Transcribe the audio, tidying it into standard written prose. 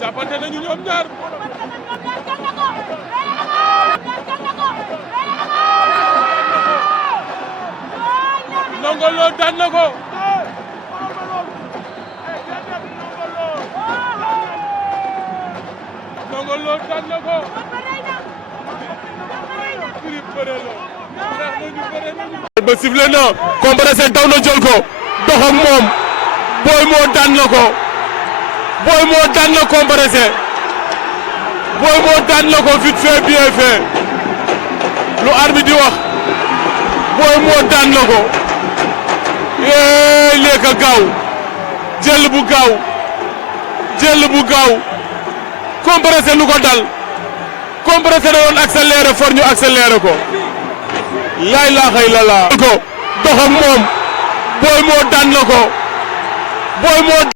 jàppante nañu ñoom ñaar. Ndongo Lo daan na ko. Ndongo Lo daan na ko. ba sifflé na Compressé daw na jël ko dox ak moom Boy moo daan na ko Boy moo daan na Compressé Boy moo daan na ko vite fait bien fait lu arbitre di wax Boy moo daan na ko léegi gaaw jël bu gaaw Compressé lu ko dal Compressé da woon accéléré for ñu accéléré ko laa ilaaha illallaah ko dox ak moom Boy moo daan na ko Boy moo